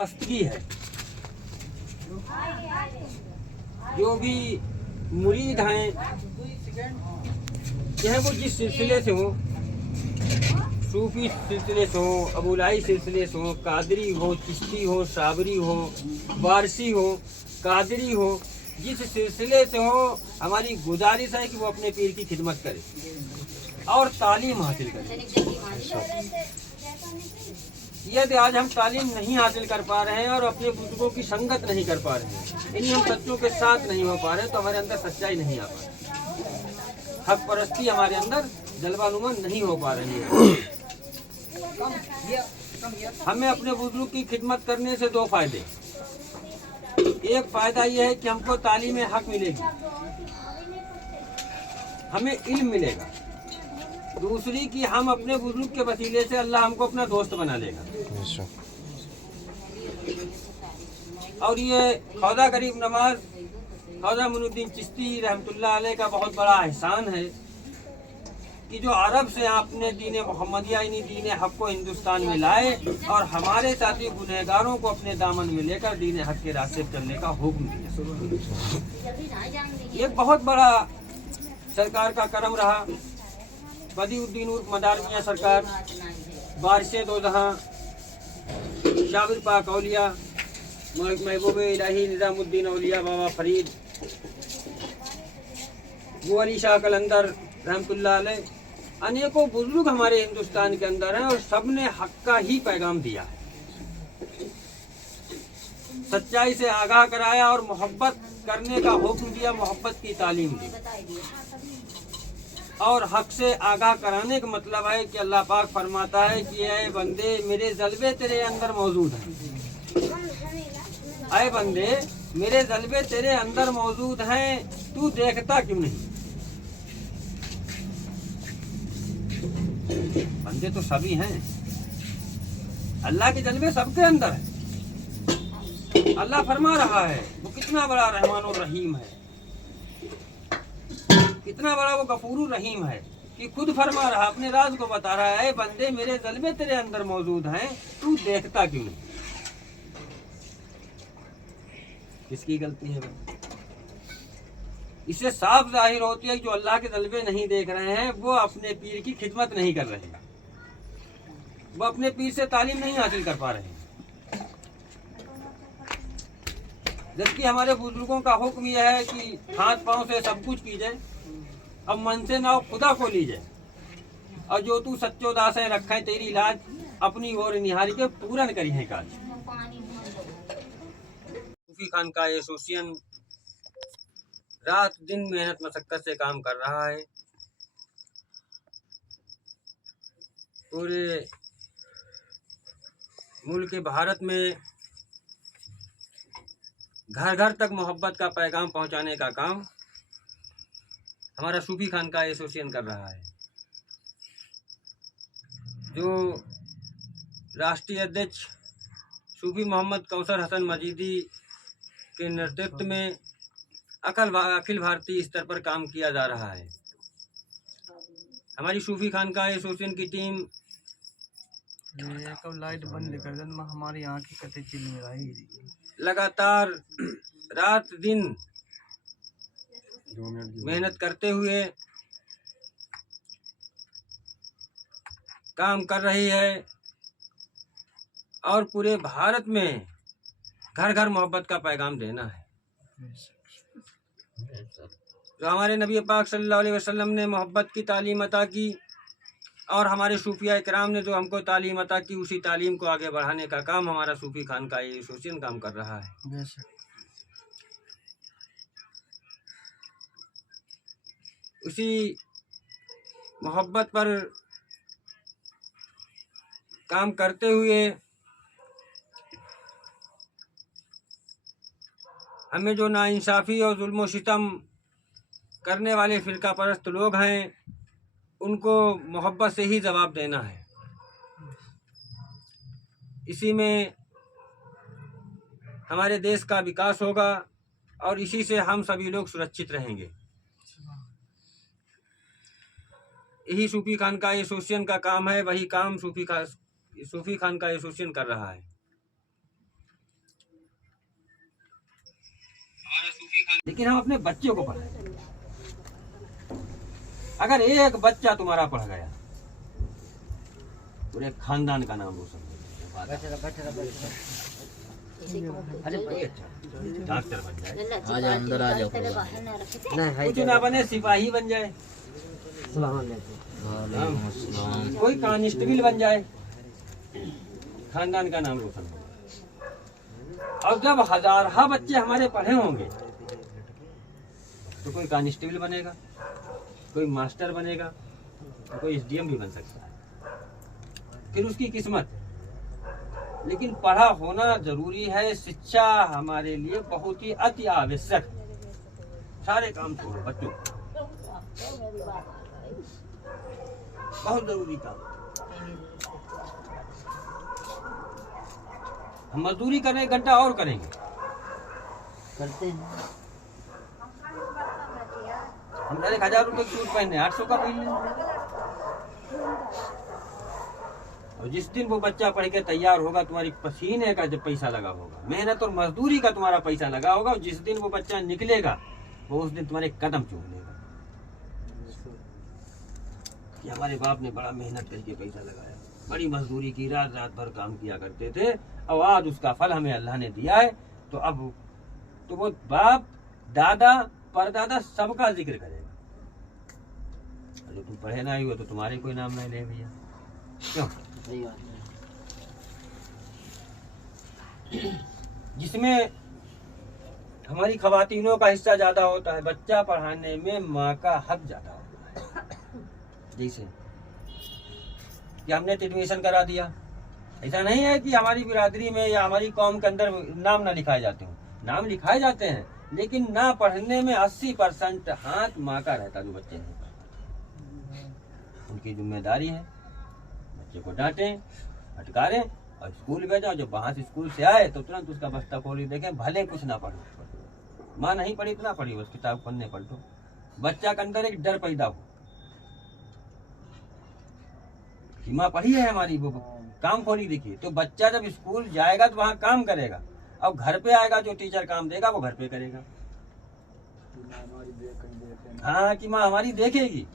वास्तवी है। जो भी मुरीद हैं, चाहे वो जिस सिलसिले से हो, सूफी सिलसिले से हो, अबुलाई सिलसिले से हो, कादरी हो, चिश्ती हो, साबरी हो, वारसी हो, कादरी हो, जिस सिलसिले से हो, हमारी गुजारिश है कि वो अपने पीर की खिदमत करे और तालीम हासिल करे। यदि आज हम तालीम नहीं हासिल कर पा रहे हैं और अपने बुजुर्गों की संगत नहीं कर पा रहे हैं, यानी हम सच्चों के साथ नहीं हो पा रहे, तो हमारे अंदर सच्चाई नहीं आ पा रही, हक परस्ती हमारे अंदर जलवानुमा नहीं हो पा रही है। हमें अपने बुजुर्ग की खिदमत करने से दो फायदे। एक फायदा यह है कि हमको तालीम हक मिलेगी, हमें इल्म मिलेगा। दूसरी कि हम अपने बुजुर्ग के वसीले से अल्लाह हमको अपना दोस्त बना लेगा। और ये ख्वाजा गरीब नवाज ख्वाजा मुइनुद्दीन चिश्ती रहमतुल्लाह अलैह का बहुत बड़ा एहसान है कि जो अरब से अपने दीन मोहम्मदिया यानी दीन हक को हिंदुस्तान में लाए और हमारे साथी गुनहगारों को अपने दामन में लेकर दीन हक के रास्ते चलने का हुक्म दिया। ये बहुत बड़ा सरकार का करम रहा। बदीउद्दीन उर्फ मदार मियां सरकार, बारिशे दो जहां, शाबिर पाक औलिया, महबूब इलाही निजामुद्दीन औलिया बाबा फरीद, वो अली शाह कलंदर रहमतुल्लाह अलैह, अनेकों बुजुर्ग हमारे हिंदुस्तान के अंदर हैं और सबने हक का ही पैगाम दिया है, सच्चाई से आगाह कराया और मोहब्बत करने का हुक्म दिया, मोहब्बत की तालीम दी। और हक से आगाह कराने का मतलब है कि अल्लाह पाक फरमाता है कि ऐ बंदे मेरे जलवे तेरे अंदर मौजूद हैं, ऐ बंदे मेरे जलवे तेरे अंदर मौजूद हैं, तू देखता क्यों नहीं। बंदे तो सभी हैं, अल्लाह के जलवे सबके अंदर है। अल्लाह फरमा रहा है वो कितना बड़ा रहमान और रहीम है, कितना बड़ा वो गफूर रहीम है कि खुद फरमा रहा, अपने राज को बता रहा है, बंदे मेरे जलवे तेरे अंदर मौजूद हैं, तू देखता क्यों नहीं। किसकी गलती है भाई? इससे साफ जाहिर होती है कि जो अल्लाह के जलवे नहीं देख रहे हैं वो अपने पीर की खिदमत नहीं कर रहे हैं, वो अपने पीर से तालीम नहीं हासिल कर पा रहे हैं। जबकि हमारे बुजुर्गों का हुक्म यह है कि हाथ पांव से सब कुछ कीजिए, अब मन से ना खुदा को लीजिए, और जो तू सच्चो दास है रखे तेरी लाज, अपनी ओर निहारी के पूरन करी है काज। सूफी खान का एसोसिएशन रात दिन मेहनत मशक्कत से काम कर रहा है। पूरे मुल्क भारत में घर घर तक मोहब्बत का पैगाम पहुंचाने का काम हमारा सूफी खान का एसोसिएशन कर रहा है। जो राष्ट्रीय अध्यक्ष सूफी मोहम्मद कौसर हसन मजीदी के नेतृत्व में अखिल भारतीय स्तर पर काम किया जा रहा है। हमारी सूफी खान का एसोसिएशन की टीम लाइट बंद कर देना, हमारे यहाँ की कते चिल में रही लगातार रात दिन मेहनत करते हुए काम कर रही है और पूरे भारत में घर घर मोहब्बत का पैगाम देना है। जो हमारे नबी पाक सल्लल्लाहु अलैहि वसल्लम ने मोहब्बत की तालीम अता की और हमारे सूफिया इकराम ने जो हमको तालीम अता की, उसी तालीम को आगे बढ़ाने का काम हमारा सूफी खान का ये एसोसिएशन काम कर रहा है। उसी मोहब्बत पर काम करते हुए हमें जो नाइंसाफ़ी और जुल्म सितम करने वाले फ़िरका परस्त लोग हैं, उनको मोहब्बत से ही जवाब देना है। इसी में हमारे देश का विकास होगा और इसी से हम सभी लोग सुरक्षित रहेंगे। यही सूफी खान का एसोसिएशन का काम है, वही काम सूफी खान का एसोसिएशन कर रहा है। लेकिन हम अपने बच्चों को पढ़ाएं। अगर एक बच्चा तुम्हारा पढ़ गया, पूरे खानदान का नाम रोशन हो जाएगा। डॉक्टर बन जाए, आ जाओ अंदर आ जाओ। कुछ ना बने सिपाही बन जाए, कोई कांस्टेबल बन जाए, खानदान का नाम रोशन होगा। और जब हजारहा बच्चे हमारे पढ़े होंगे तो कोई कांस्टेबल बनेगा, कोई मास्टर बनेगा, तो कोई एसडीएम भी बन सकता है, फिर उसकी किस्मत। लेकिन पढ़ा होना जरूरी है। शिक्षा हमारे लिए बहुत ही अति आवश्यक है। सारे काम छोड़ो, बच्चों बहुत जरूरी काम। हम मजदूरी करें, एक घंटा और करेंगे, करते हैं। हम 1000 रुपए की सूट पहने 800 का पहन लें। और जिस दिन वो बच्चा पढ़ के तैयार होगा, तुम्हारी पसीने का जब पैसा लगा होगा, मेहनत और मजदूरी का तुम्हारा पैसा लगा होगा, और जिस दिन वो बच्चा निकलेगा वो उस दिन तुम्हारे कदम चूम लेगा कि हमारे बाप ने बड़ा मेहनत करके पैसा लगाया, बड़ी मजदूरी की, रात रात भर काम किया करते थे, और आज उसका फल हमें अल्लाह ने दिया है। तो अब तो वो बाप, दादा, परदादा सबका जिक्र करेगा। जो तुम पढ़े ना हुए तो तुम्हारे कोई नाम नहीं ले भैया, क्यों? सही बात है। जिसमें हमारी खवातीनों का हिस्सा ज्यादा होता है, बच्चा पढ़ाने में माँ का हक ज्यादा होता है। जैसे कि हमने एडमिशन करा दिया, ऐसा नहीं है कि हमारी बिरादरी में या हमारी कौम के अंदर नाम ना लिखाए जाते हो, नाम लिखाए जाते हैं, लेकिन ना पढ़ने में 80% हाथ माँ का रहता, जो बच्चे नहीं पढ़ते। उनकी जिम्मेदारी है बच्चे को डांटें, फटकारें और स्कूल भेजा। जब वहां से स्कूल से आए तो तुरंत उसका बस्ता खोली देखें, भले कुछ ना पढ़ो, माँ नहीं पढ़ी तो ना पढ़ी, बस किताब पढ़ने पढ़ दो। बच्चा के अंदर एक डर पैदा हो कि माँ पढ़ी है हमारी, वो काम खोली देखिए। तो बच्चा जब स्कूल जाएगा तो वहाँ काम करेगा, अब घर पे आएगा, जो टीचर काम देगा वो घर पे करेगा। हाँ, कि माँ हमारी देखेगी,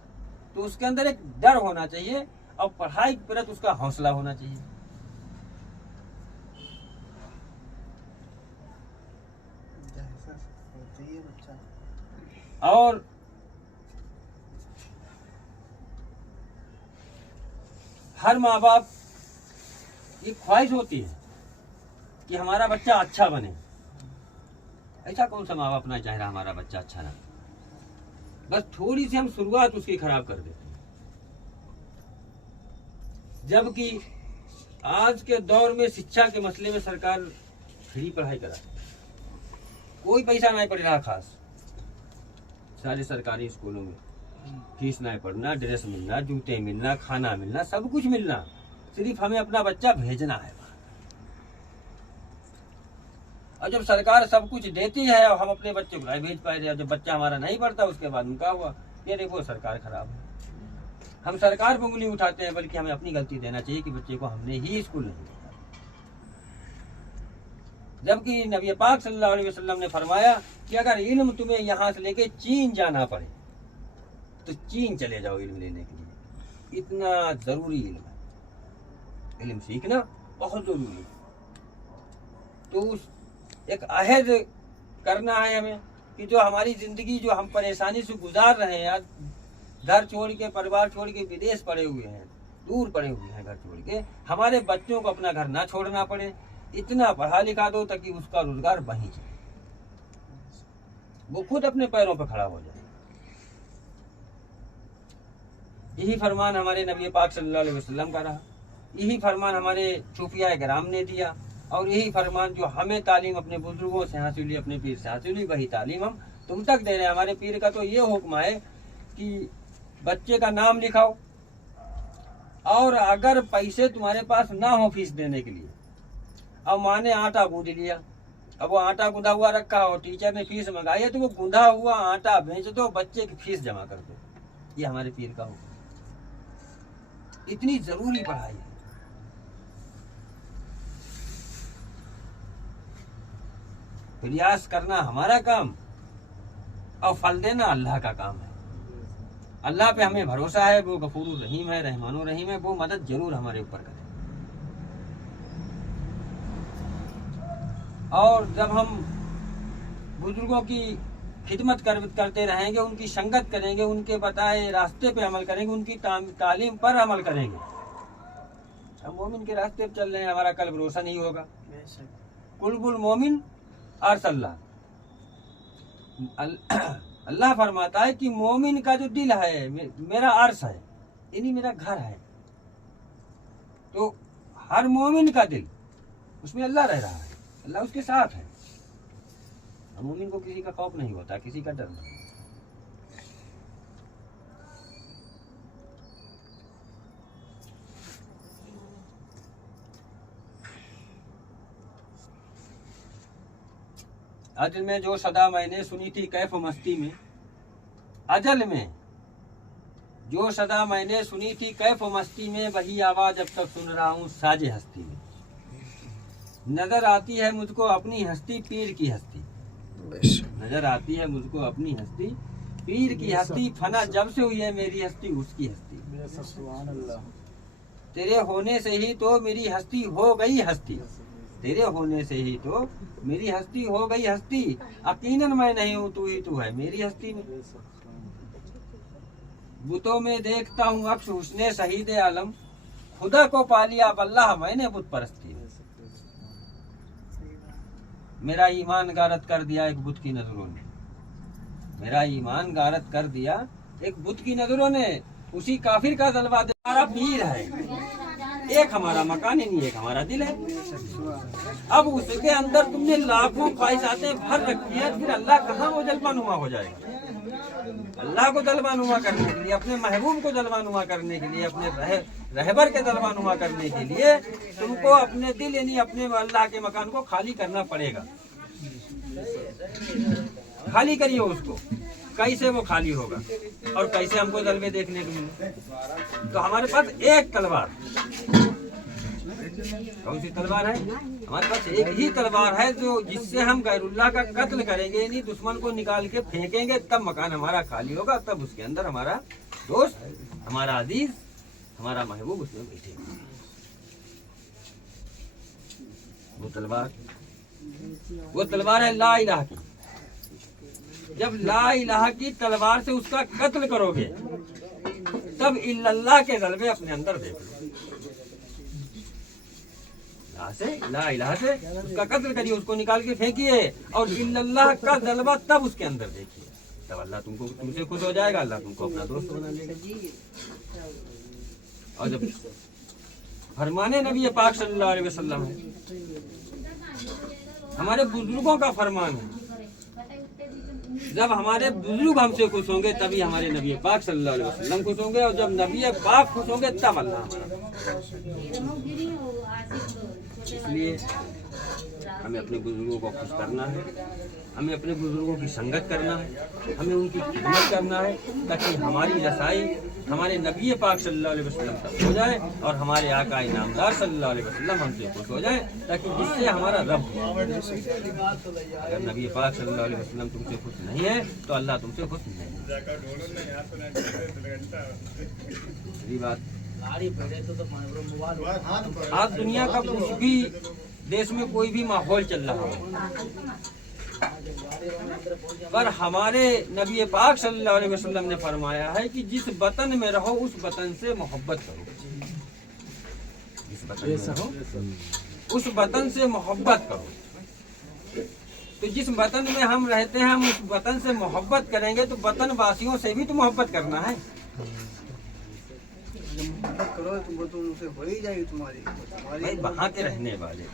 तो उसके अंदर एक डर होना चाहिए और पढ़ाई के प्रति उसका हौसला होना चाहिए। और हर माँ बाप की ख्वाहिश होती है कि हमारा बच्चा अच्छा बने। ऐसा कौन सा माँ बाप ना चाह रहा हमारा बच्चा अच्छा ना, बस थोड़ी सी हम शुरुआत उसकी खराब कर देते हैं। जबकि आज के दौर में शिक्षा के मसले में सरकार फ्री पढ़ाई करा, कोई पैसा नहीं पड़ रहा खास। सारे सरकारी स्कूलों में फीस नहीं पड़ना, ड्रेस मिलना, जूते मिलना, खाना मिलना, सब कुछ मिलना, सिर्फ हमें अपना बच्चा भेजना है। और जब सरकार सब कुछ देती है और हम अपने बच्चे को नहीं भेज पाए रहे, जब बच्चा हमारा नहीं पढ़ता उसके बाद उनका हुआ ये देखो सरकार खराब है। हम सरकार पर उंगली उठाते हैं, बल्कि हमें अपनी गलती देना चाहिए कि बच्चे को हमने ही स्कूल नहीं भेजा। जबकि नबी पाक सल्लल्लाहु अलैहि वसल्लम ने फरमाया कि अगर इल्म तुम्हें यहाँ से लेके चीन जाना पड़े तो चीन चले जाओ इल्म लेने के लिए। इतना जरूरी इल्म है, इल्म सीखना बहुत जरूरी है। तो उस एक अहद करना है हमें कि जो हमारी जिंदगी जो हम परेशानी से गुजार रहे हैं, घर छोड़ के, परिवार छोड़ के विदेश पड़े हुए हैं, दूर पड़े हुए हैं घर छोड़ के, हमारे बच्चों को अपना घर ना छोड़ना पड़े, इतना पढ़ा लिखा दो ताकि उसका रोजगार वहीं जाए, वो खुद अपने पैरों पर खड़ा हो जाए। यही फरमान हमारे नबी पाक सल्लल्लाहु अलैहि वसल्लम का रहा, यही फरमान हमारे सूफिया किराम ने दिया, और यही फरमान जो हमें तालीम अपने बुजुर्गों से हासिल हुई, अपने पीर से हासिल हुई, वही तालीम हम तुम तक दे रहे हैं। हमारे पीर का तो ये हुक्म है कि बच्चे का नाम लिखाओ, और अगर पैसे तुम्हारे पास ना हो फीस देने के लिए, अब माँ ने आटा गूंद लिया, अब वो आटा गूंधा हुआ रखा हो, टीचर ने फीस मंगाई है, तो वो गूंधा हुआ आटा बेच दो, बच्चे की फीस जमा कर दो। ये हमारे पीर का हुक्म, इतनी जरूरी पढ़ाई है। प्रयास करना हमारा काम, और फल देना अल्लाह का काम है। अल्लाह पे हमें भरोसा है, वो गफूरुर रहीम है, रहमानुर रहीम है, वो मदद जरूर हमारे ऊपर करे। और जब हम बुजुर्गों की खिदमत करते रहेंगे, उनकी संगत करेंगे, उनके बताए रास्ते पे अमल करेंगे, उनकी तालीम पर अमल करेंगे, हम मोमिन के रास्ते पे चल रहे हैं, हमारा कल्ब रोशन ही होगा। कुल्बुल मोमिन अरसल्ला, अल्लाह फरमाता है कि मोमिन का जो दिल है मेरा अर्श है, यानी मेरा घर है। तो हर मोमिन का दिल, उसमें अल्लाह रह रहा है, अल्लाह उसके साथ है। मोमिन को किसी का खौफ नहीं होता, किसी का डर नहीं। अजल में जो सदा मैंने सुनी थी कैफ मस्ती में, अजल में जो सदा मैंने सुनी थी कैफ मस्ती में, वही आवाज अब तक सुन रहा हूँ साजे हस्ती में। नजर आती है मुझको अपनी हस्ती पीर की हस्ती, नजर आती है मुझको अपनी हस्ती पीर की हस्ती। फना जब से हुई है मेरी हस्ती उसकी हस्ती, तेरे होने से ही तो मेरी हस्ती हो गई हस्ती, तेरे होने से ही तो मेरी हस्ती हो गई हस्ती। यकीनन मैं नहीं हूँ, तू ही तू है मेरी हस्ती में। बुतों में देखता हूँ अक्स हुस्ने शहीद आलम, खुदा को पा लिया अल्लाह मैंने बुत परस्ती। मेरा ईमान गारत कर दिया एक बुत की नजरों ने, मेरा ईमान गारत कर दिया एक बुत की नजरों ने। उसी काफिर का जलवा दे, हमारा पीर है, एक हमारा मकान ही नहीं, एक हमारा दिल है। अब उसके अंदर तुमने लाखों ख्वाहिशातें भर रखी है, फिर अल्लाह कहाँ वो जलवानुमा हो जाएगा? अल्लाह को जलवानुमा करने के लिए, अपने महबूब को जलवानुमा करने के लिए, अपने रहबर के जलवानुमा करने के लिए तुमको अपने दिल यानी अपने अल्लाह के मकान को खाली करना पड़ेगा। खाली करिए उसको। कैसे वो खाली होगा और कैसे हमको जलवे देखने को मिले? तो हमारे पास एक तलवार, कौन सी तलवार है? हमारे पास एक ही तलवार है जो जिससे हम गैरुल्लाह का कत्ल करेंगे, यानी दुश्मन को निकाल के फेंकेंगे, तब मकान हमारा खाली होगा, तब उसके अंदर हमारा दोस्त, हमारा अजीज, हमारा महबूब उसमें बैठेगा। वो तलवार है ला इलाहा की। जब ला इलाहा की तलवार से उसका कत्ल करोगे, तब इल्लल्लाह के जलवे अपने अंदर देख लो। ला इलाहा से उसका कत्ल करिए, उसको निकाल के फेंकिए, और इल्लल्लाह का जलवा तब उसके अंदर देखिए, तब अल्लाह तुमसे खुश हो जाएगा, अल्लाह तुमको अपना दोस्त बना लेगा। और जब फरमाने नबी पाक सल्लल्लाहु अलैहि वसल्लम है, हमारे बुजुर्गों का फरमान है, जब हमारे बुजुर्ग हमसे खुश होंगे तभी हमारे नबी पाक सल्लल्लाहु अलैहि वसल्लम खुश होंगे, और जब नबी पाक खुश होंगे तब अल्लाह हमारा। इसलिए हमें अपने बुजुर्गों को खुश करना है, हमें अपने बुजुर्गों की संगत करना है, हमें उनकी खिदमत करना है, ताकि हमारी रसाई हमारे नबी पाक सल्लल्लाहु अलैहि वसल्लम तक हो जाए और हमारे आका इनामदार सल्लल्लाहु अलैहि वसल्लम हमसे खुश हो जाए, ताकि जिससे हमारा रब हो। अगर नबी पाक सल्लल्लाहु अलैहि वसल्लम तुमसे खुश नहीं है तो अल्लाह तुमसे खुश नहीं है। बात आज दुनिया का कुछ भी देश में कोई भी माहौल चल रहा हो, पर हमारे नबी पाक सल्लल्लाहु अलैहि वसल्लम ने फरमाया है कि जिस वतन में रहो उस वतन से मोहब्बत करो, जिस वतन में रहो उस वतन से मोहब्बत करो। तो जिस वतन में हम रहते हैं, हम उस वतन से मोहब्बत करेंगे, तो वतन वासियों से भी तो मोहब्बत करना है। मोहब्बत करो तो वो तो उनसे हो ही जाएगी तुम्हारी। वहाँ के रहने वाले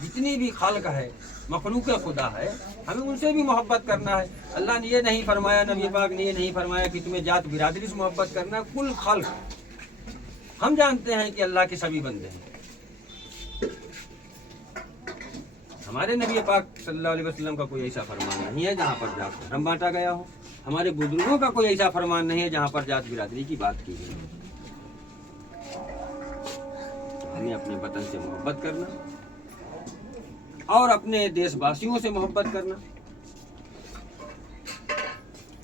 जितनी भी खाल्क है, मखलूक खुदा है, हमें उनसे भी मोहब्बत करना है। अल्लाह ने ये नहीं फरमाया, नबी पाक ने ये नहीं फरमाया कि तुम्हें जात बिरादरी से मोहब्बत करना है। कुल खाल्क हम जानते हैं कि अल्लाह के सभी बंदे हैं। हमारे नबी पाक सल्लल्लाहु अलैहि वसल्लम का कोई ऐसा फरमान नहीं है जहाँ पर जात धर्म बांटा गया हो। हमारे बुजुर्गों का कोई ऐसा फरमान नहीं है जहाँ पर जात बिरादरी की बात की गई। हमें अपने वतन से मोहब्बत करना और अपने देशवासियों से मोहब्बत करना।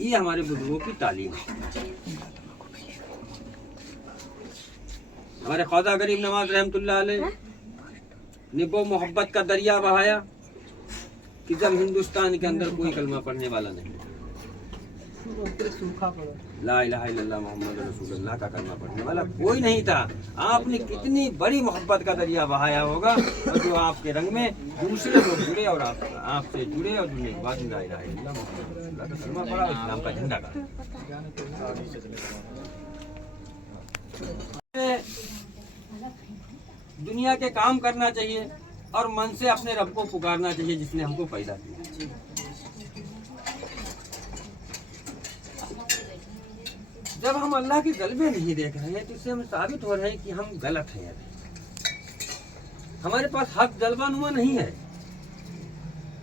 ये हमारे बुजुर्गों की तालीम है। हमारे ख्वाजा गरीब नवाज रहमतुल्लाह अलैह ने वो मोहब्बत का दरिया बहाया कि जब हिंदुस्तान के अंदर कोई कलमा पढ़ने वाला नहीं, ला इलाहा इल्लल्लाह मोहम्मद रसूलुल्लाह का कलमा पढ़ने वाला कोई नहीं था। आपने कितनी बड़ी मोहब्बत का दरिया बहाया होगा और जो आपके रंग में दूसरे लोग जुड़े और आपसे जुड़े और जुड़ने के बाद ला इलाहा इल्लल्लाह मोहम्मद रसूलुल्लाह का कलमा पढ़ा, इस्लाम का झंडा गाड़ा। दुनिया के काम करना चाहिए और मन से अपने रब को पुकारना चाहिए जिसने हमको पैदा किया। जब हम अल्लाह के जलवे नहीं देख रहे हैं तो इससे हम साबित हो रहे हैं कि हम गलत हैं। हमारे पास हक जलवानुमा नहीं है।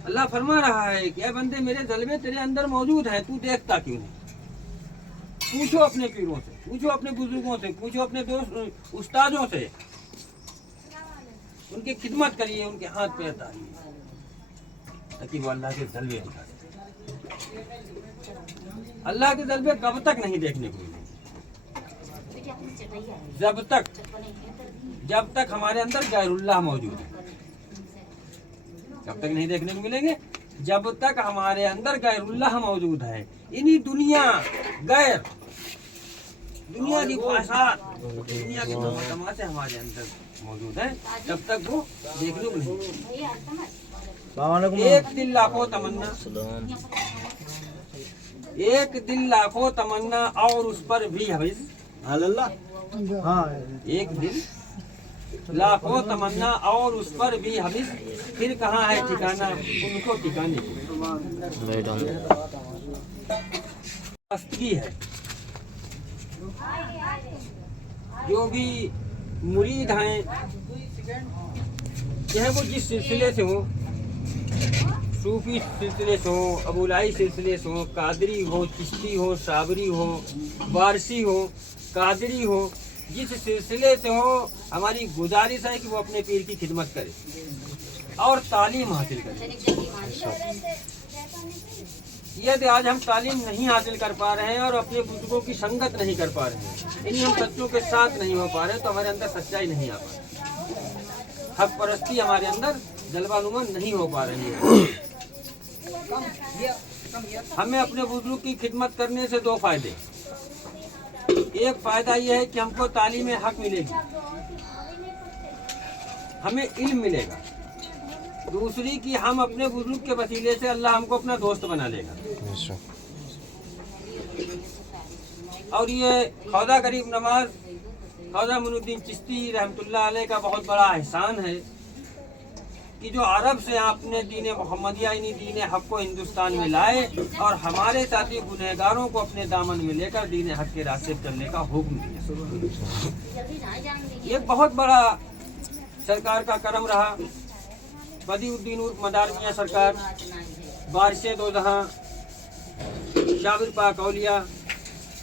अल्लाह फरमा रहा है कि ऐ बंदे मेरे जलवे तेरे अंदर मौजूद है, तू देखता क्यों नहीं? पूछो अपने पीरों से, पूछो अपने बुजुर्गों से, पूछो अपने दोस्त उस्तादों से, उनकी खिदमत करिए, उनके हाथ पैर तारिए ताकि वो अल्लाह के जलवे दिखा सके। अल्लाह के जलवे कब तक नहीं देखने को मिलेंगे? जब तक हमारे अंदर गैरुल्लाह मौजूद है। कब तक नहीं देखने को मिलेंगे? जब तक हमारे अंदर गैरुल्लाह मौजूद है। इन्हीं दुनिया गैर, दुनिया की ख्वाहिशात, दुनिया के तमाशे हमारे अंदर मौजूद है, तब तक वो देखने को नहीं। एक दिल लाखों तमन्ना, एक दिल लाखों तमन्ना और उस पर भी हविस। एक दिल लाखों तमन्ना और उस पर भी हविस, फिर कहाँ है ठिकाना उनको ठिकाने की। है जो भी मुरीद हैं, चाहे वो जिस सिलसिले से हो, सूफी सिलसिले से हो, अबुलाई सिलसिले से हो, कादरी हो, चिश्ती हो, साबरी हो, वारसी हो, कादरी हो, जिस सिलसिले से हो, हमारी गुजारिश है कि वो अपने पीर की खिदमत करे और तालीम हासिल करे। यदि आज हम तालीम नहीं हासिल कर पा रहे हैं और अपने बुजुर्गों की संगत नहीं कर पा रहे हैं, यानी हम सच्चों के साथ नहीं हो पा रहे, तो हमारे अंदर सच्चाई नहीं आ पा रही, हक परस्ती हमारे अंदर जलवानुमा नहीं हो पा रही है। हमें अपने बुजुर्ग की खिदमत करने से दो फायदे। एक फायदा यह है कि हमको तालीम हक मिलेगी, हमें इल्म मिलेगा। दूसरी कि हम अपने बुजुर्ग के वसीले से अल्लाह हमको अपना दोस्त बना लेगा। और ये ख्वाजा गरीब नवाज ख्वाजा मुइनुद्दीन चिश्ती रहमतुल्लाह अलैह का बहुत बड़ा एहसान है कि जो अरब से आपने दीन मोहम्मदिया यानी दीन हक को हिंदुस्तान में लाए और हमारे साथी गुनहगारों को अपने दामन में लेकर दीन हक के रास्ते चलने का हुक्म दिया। ये बहुत बड़ा सरकार का करम रहा। बदीउद्दीन उर्फ मदार मियां सरकार, बारिशे दो जहां, शाबिर पाक औलिया,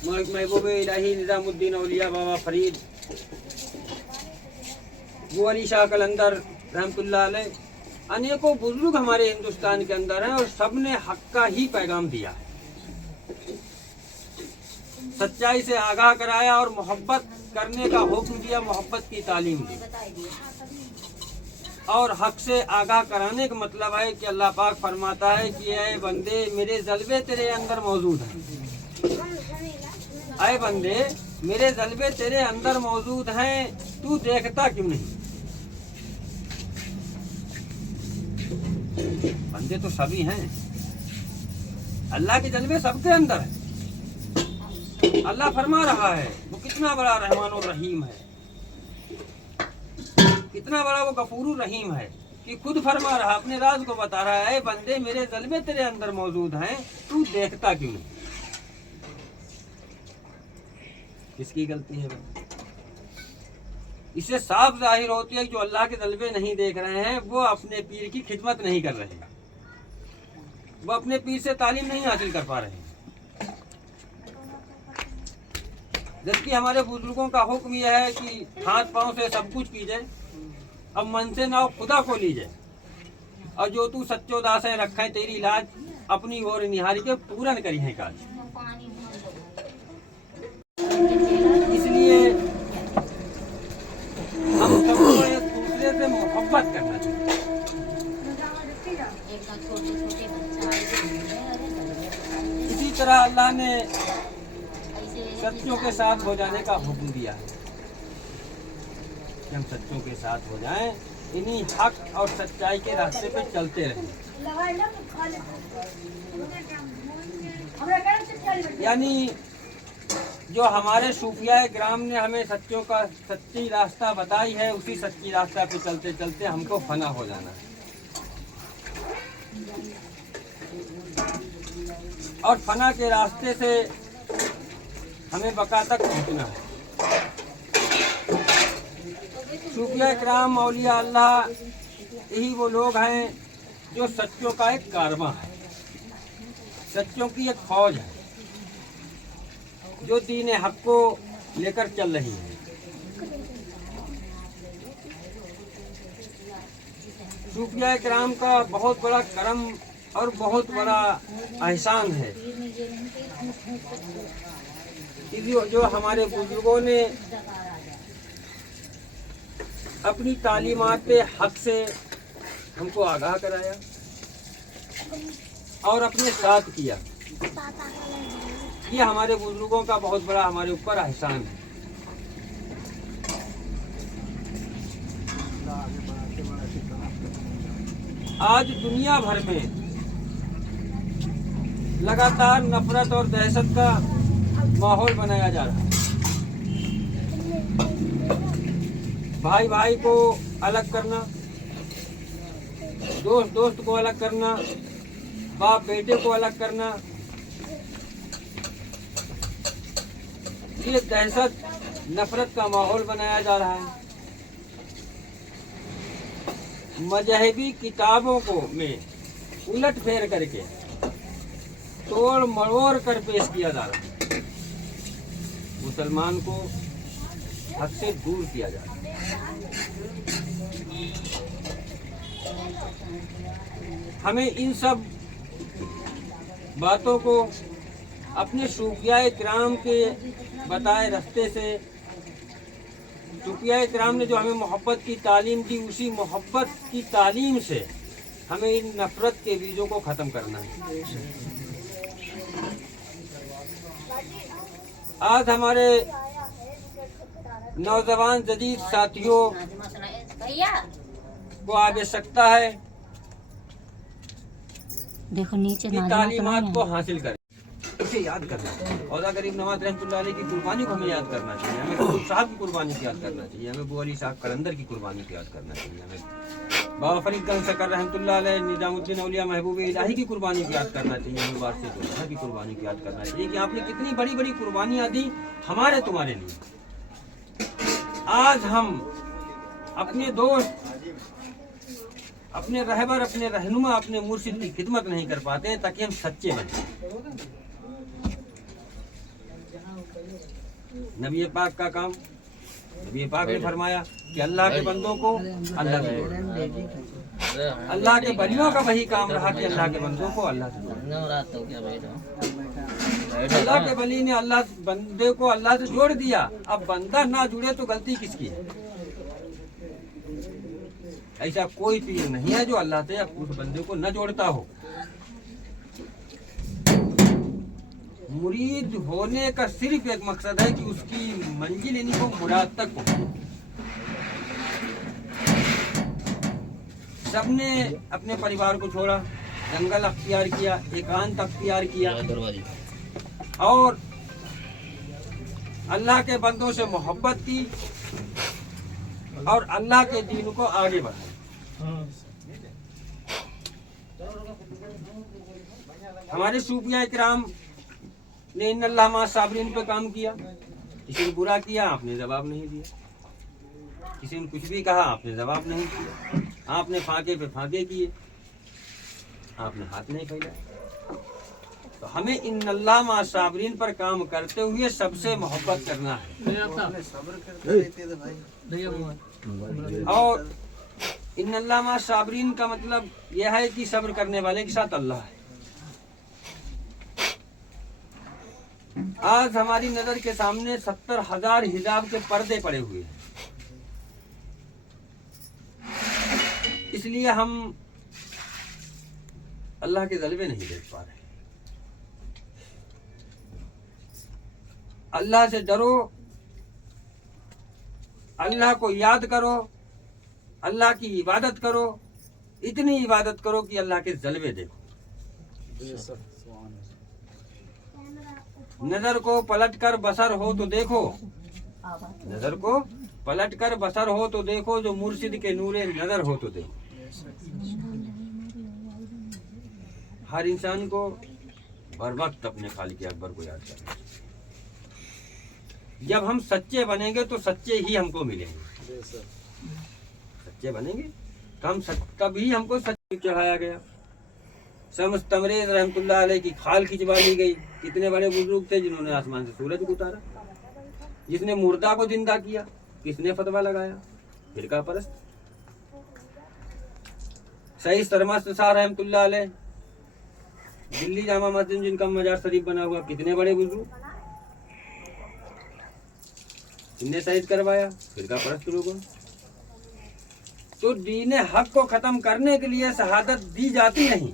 महबूब इलाही निजामुद्दीन औलिया बाबा फरीद, वो अली शाह कलंदर रहमतुल्लाह अलैह, अनेकों बुजुर्ग हमारे हिंदुस्तान के अंदर हैं और सबने हक का ही पैगाम दिया है, सच्चाई से आगाह कराया और मोहब्बत करने का हुक्म दिया, मोहब्बत की तालीम दी। और हक से आगाह कराने का मतलब है कि अल्लाह पाक फरमाता है कि ऐ बंदे मेरे जलवे तेरे अंदर मौजूद हैं। ऐ बंदे मेरे जलवे तेरे अंदर मौजूद हैं, तू देखता क्यों नहीं? बंदे तो सभी हैं, अल्लाह के जलवे सबके अंदर है। अल्लाह फरमा रहा है वो कितना बड़ा रहमान और रहीम है, कितना बड़ा वो गफूर रहीम है कि खुद फरमा रहा, अपने राज को बता रहा है, बंदे मेरे जलवे तेरे अंदर मौजूद हैं, तू देखता क्यों नहीं? किसकी गलती है? इससे साफ जाहिर होती है कि जो अल्लाह के जलवे नहीं देख रहे हैं वो अपने पीर की खिदमत नहीं कर रहे हैं, वो अपने पीर से तालीम नहीं हासिल कर पा रहे हैं। जबकि हमारे बुजुर्गों का हुक्म यह है कि हाथ पांव से सब कुछ कीजिए, अब मन से ना खुदा को लीजिए, और जो तू सच्चो दास है रखे तेरी इलाज, अपनी ओर निहारी के पूरन करी है काज। मोहब्बत करना चाहिए। इसी तरह अल्लाह ने सच्चों के साथ हो जाने का हुक्म दिया है कि हम सच्चों के साथ हो जाएं, इन्हीं हक और सच्चाई के रास्ते पे चलते रहें। यानी जो हमारे सूफिया ग्राम ने हमें सच्चों का सच्ची रास्ता बताई है, उसी सच्ची रास्ता पे चलते चलते हमको फना हो जाना है और फना के रास्ते से हमें बका तक पहुंचना है। सूफिया किराम औलिया अल्लाह यही वो लोग हैं जो सच्चों का एक कारवां है, सच्चों की एक फौज है जो दीन हक को लेकर चल रही है। सूफिया किराम का बहुत बड़ा करम और बहुत बड़ा एहसान है कि जो हमारे बुजुर्गों ने अपनी तालीमात हक से हमको आगाह कराया और अपने साथ किया। ये हमारे बुजुर्गों का बहुत बड़ा हमारे ऊपर एहसान है। आज दुनिया भर में लगातार नफरत और दहशत का माहौल बनाया जा रहा है। भाई भाई को अलग करना, दोस्त दोस्त को अलग करना, बाप बेटे को अलग करना, ये दहशत नफरत का माहौल बनाया जा रहा है। मजहबी किताबों को में उलट फेर करके तोड़ मरोड़ कर पेश किया जा रहा है। मुसलमान को हक से दूर किया जा रहा है। हमें इन सब बातों को अपने सूफिया किराम के बताए रास्ते से, सूफिया किराम ने जो हमें मोहब्बत की तालीम दी, उसी मोहब्बत की तालीम से हमें इन नफरत के बीजों को ख़त्म करना है। आज हमारे नौजवान जदीद साथियों को आवश्यकता है देखो नीचे कि तालीमात को हासिल करें, उसे याद करना चाहिए। औदा गरीब नवाज रहमतुल्लाह अलैह की कुर्बानी को हमें याद करना चाहिए, हमें कुतुब साहब की कुर्बानी को याद करना चाहिए, हमें अबू अली साहब कलंदर की कुर्बानी को याद करना चाहिए, हमें बाबा फरीद गंज सकर रहमतुल्लाह अलैह, निजामुद्दीन औलिया महबूब इलाही की कुर्बानी को याद करना चाहिए, हमें वारसे दुल्हा की कुर्बानी को याद करना चाहिए कि आपने कितनी बड़ी बड़ी कुर्बानियाँ दी हमारे तुम्हारे लिए। आज हम अपने दोस्त, अपने रहबर, अपने रहनुमा, अपने मुर्शिद की खिदमत नहीं कर पाते ताकि हम सच्चे बने। नबी पाक का काम, नबी पाक ने फरमाया कि अल्लाह के बंदों को अल्लाह से जोड़ना। अल्लाह के बलियों का वही काम रहा कि अल्लाह के बंदों को अल्लाह से जोड़ना। अल्लाह के बली ने अल्लाह बंदे को अल्लाह से जोड़ दिया। अब बंदा ना जुड़े तो गलती किसकी है? ऐसा कोई पीर नहीं है जो अल्लाह से उस बंदे को न जोड़ता हो। मुरीद होने का सिर्फ एक मकसद है कि उसकी मंजिल यानी वो मुराद तक पहुंचे। सबने अपने परिवार को छोड़ा, जंगल अख्तियार किया, एकांत अख्तियार किया और अल्लाह के बंदों से मोहब्बत की और अल्लाह के दीन को आगे बढ़ाया। हमारे सूफिया किराम ने इन्नल्लाह मा साबरीन पे काम किया। किसी ने बुरा किया, आपने जवाब नहीं दिया। किसी ने कुछ भी कहा, आपने जवाब नहीं दिया। आपने फाके पे फाके किए, आपने हाथ नहीं फैलाया। तो हमें इन्नल्लाह मा साबरीन पर काम करते हुए सबसे मोहब्बत करना है। और इन्नल्लाह मा साबरीन का मतलब यह है कि सब्र करने वाले के साथ अल्लाह है। आज हमारी नजर के सामने 70,000 हिजाब के पर्दे पड़े हुए हैं। इसलिए हम अल्लाह के जलवे नहीं देख पा रहे। अल्लाह से डरो, अल्लाह को याद करो, अल्लाह की इबादत करो, इतनी इबादत करो कि अल्लाह के जलवे देखो। नजर को पलट कर बसर हो तो देखो, नजर को पलट कर बसर हो तो देखो, जो मुर्शिद के नूरे नजर हो तो देखो। हर इंसान को बर वक्त अपने खालिक अकबर को याद करना। जब हम सच्चे बनेंगे तो सच्चे ही हमको मिलेंगे। सच्चे बनेंगे तो हम तभी हमको सच्चे चढ़ाया गया। शम्स तमरेज रहमतुल्लाह अलैह की खाल खिंचवा ली गई। कितने बड़े बुजुर्ग थे जिन्होंने आसमान से सूरज को उतारा। जिसने मुर्दा को जिंदा किया, किसने फतवा लगाया? फिरका परस्त। सही सरमस्त शाह रहमतुल्लाह अलैह, दिल्ली जामा मस्जिद जिनका मजार शरीफ बना हुआ, कितने बड़े बुजुर्ग, इन्हें शहीद करवाया फिरका परस्त लोगों ने। तो दीन हक को खत्म करने के लिए शहादत दी जाती नहीं,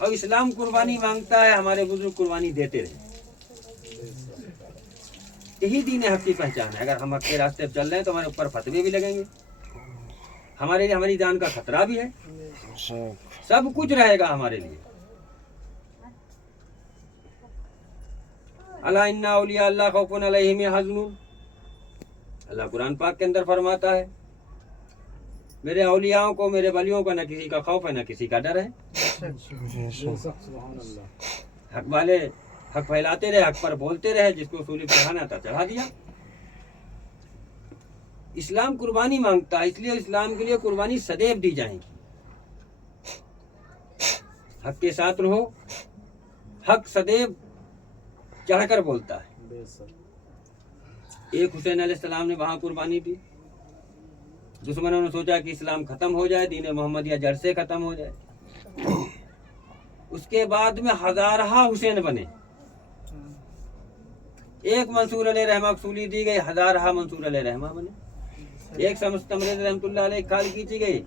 और इस्लाम कुर्बानी मांगता है। हमारे बुजुर्ग कुर्बानी देते रहे। यही दीन हक की पहचान है। अगर हम हक के रास्ते पर चल रहे हैं तो हमारे ऊपर फतवे भी लगेंगे, हमारे लिए हमारी जान का खतरा भी है, सब कुछ रहेगा हमारे लिए। अला इन्ना औलिया अल्लाह खौफुन अलैहिम यहज़नुन। अल्लाह कुरान पाक के अंदर फरमाता है, मेरे औलियाओं को, मेरे वलियों को न किसी का खौफ है न किसी का डर है। हक वाले हक फैलाते रहे, हक पर बोलते रहे, जिसको सूली चढ़ाना था चढ़ा दिया। इस्लाम कुर्बानी मांगता है, इसलिए इस्लाम के लिए कुर्बानी सदैव दी जाएगी। हक के साथ रहो, हक सदैव चढ़कर बोलता है। एक हुसैन अलैहिस्सलाम ने वहां कुर्बानी दी। दुश्मनों ने सोचा कि इस्लाम खत्म हो जाए, दीन मोहम्मदिया जड़ से खत्म हो जाए। उसके बाद में हजारहा हुसैन बने। एक मंसूर अलैह रहमा सूली दी गई, हजारहा मंसूर अलैह रहमा बने। एक शम्स तमरेज रहमतुल्लाह अलैह खाल खींची गई,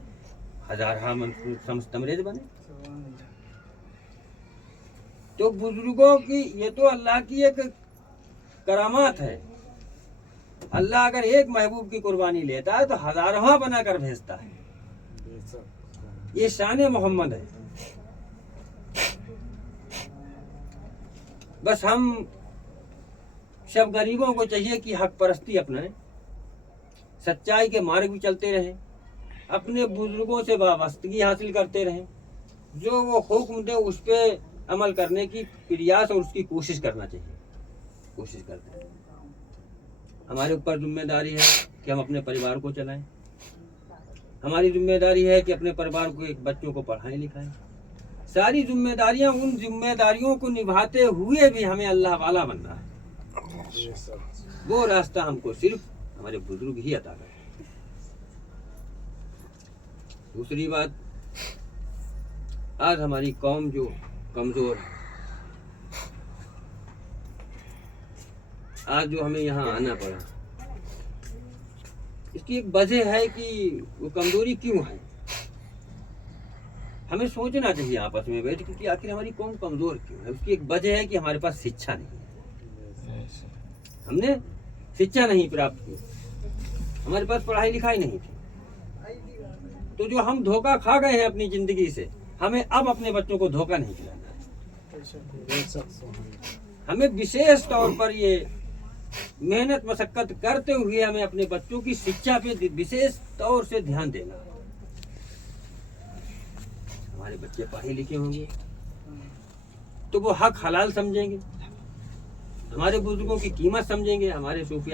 हजारहा मंसूर शम्स तमरेज बने। तो बुजुर्गों की ये तो अल्लाह की एक करामात है। अल्लाह अगर एक महबूब की कुर्बानी लेता है तो हजारवा बनाकर भेजता है। ये शान मोहम्मद है। बस हम सब गरीबों को चाहिए कि हक परस्ती अपनाएं, सच्चाई के मार्ग भी चलते रहें, अपने बुजुर्गों से वाबस्तगी हासिल करते रहें, जो वो हुक्म दे उस पर अमल करने की प्रयास और उसकी कोशिश करना चाहिए। कोशिश करते हैं। हमारे ऊपर जिम्मेदारी है कि हम अपने परिवार को चलाएं। हमारी जिम्मेदारी है कि अपने परिवार को, एक बच्चों को पढ़ाएं लिखाएं। सारी जिम्मेदारियां, उन जिम्मेदारियों को निभाते हुए भी हमें अल्लाह वाला बनना है। वो रास्ता हमको सिर्फ हमारे बुजुर्ग ही अता करते। दूसरी बात, आज हमारी कौम जो कमजोर है, आज जो हमें यहाँ आना पड़ा, इसकी एक वजह है कि वो कमजोरी क्यों है। हमें सोचना चाहिए आपस में बैठ के कि आखिर हमारी कौम कमजोर क्यों है। उसकी एक वजह है कि हमारे पास शिक्षा नहीं है। हमने शिक्षा नहीं प्राप्त की, हमारे पास पढ़ाई लिखाई नहीं थी। तो जो हम धोखा खा गए हैं अपनी जिंदगी से, हमें अब अपने बच्चों को धोखा नहीं खिलाना है। हमें विशेष तौर पर ये मेहनत मशक्कत करते हुए हमें अपने बच्चों की शिक्षा पे विशेष तौर से ध्यान देना। हमारे बच्चे पढ़े लिखे होंगे तो वो हक हलाल समझेंगे, हमारे बुजुर्गों की कीमत समझेंगे, हमारे सूफिया